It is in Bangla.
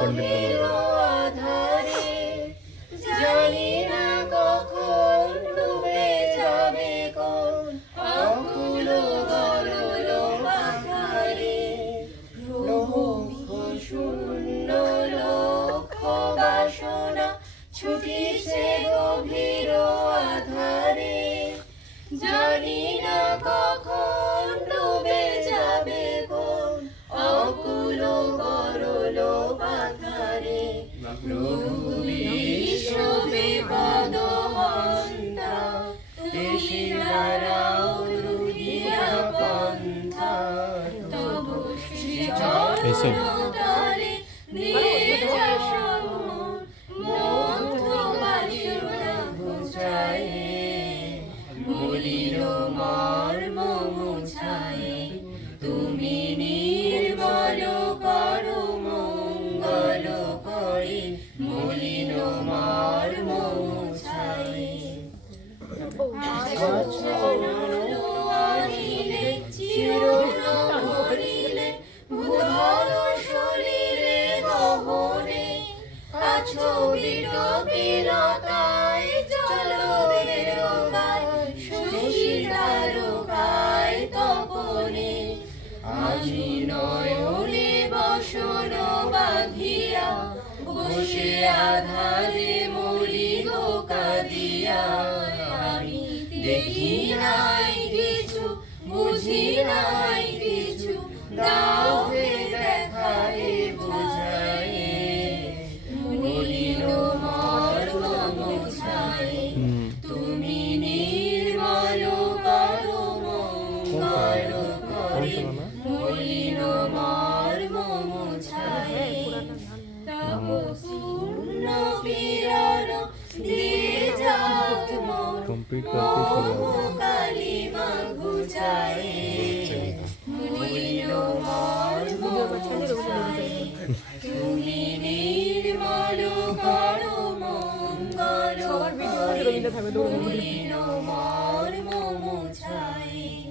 পণ্ডিত আধারে জানি না কখন ডুবে যাবে কোন আকুল গরল আধারে লক্ষ শূন্য লক্ষ বাসনা ছুটিছে গভীর আধারে জানি না কখন ডুবে যাবে কোন অকুল গরল পাথারে প্রভু বিশ্ব বিপদ হন্তা দেশে দাঁড়াও রুহিয়া পন্থা তবু শ্রী চরণতলে নির্যাসন মন্থ বাসনা ঘুচায়ে মলিন মর্ম মুছায়ে তুমি নির্মল করো মঙ্গল করে মলিন মর্ম মুছায়ে আনিলে চিরনগরিলে ভূধর শরীরে গহনে আছো বিলতায় চলো বেরোগায় শশী তারকায় তপনে আজি নয়নে বসন বাঁধিয়া বসে আধারে মরি গো কাঁদিয়া আমি দেখি নাই কিছু বুঝি নাই কিছু দাও হে দেখা হে বুঝায়ে মলিন মর্ম মুছায়ে তুমি নির্মল করো মঙ্গল করে মলিন মর্ম মুছায়ে তব পূর্ণ পীড়ন দিয়ে যাত মোর কালিমা ঘুচায়ে মলিন মর্ম মুছায়ে তুমি নির্মল করো মঙ্গল করে মলিন মর্ম মুছায়ে।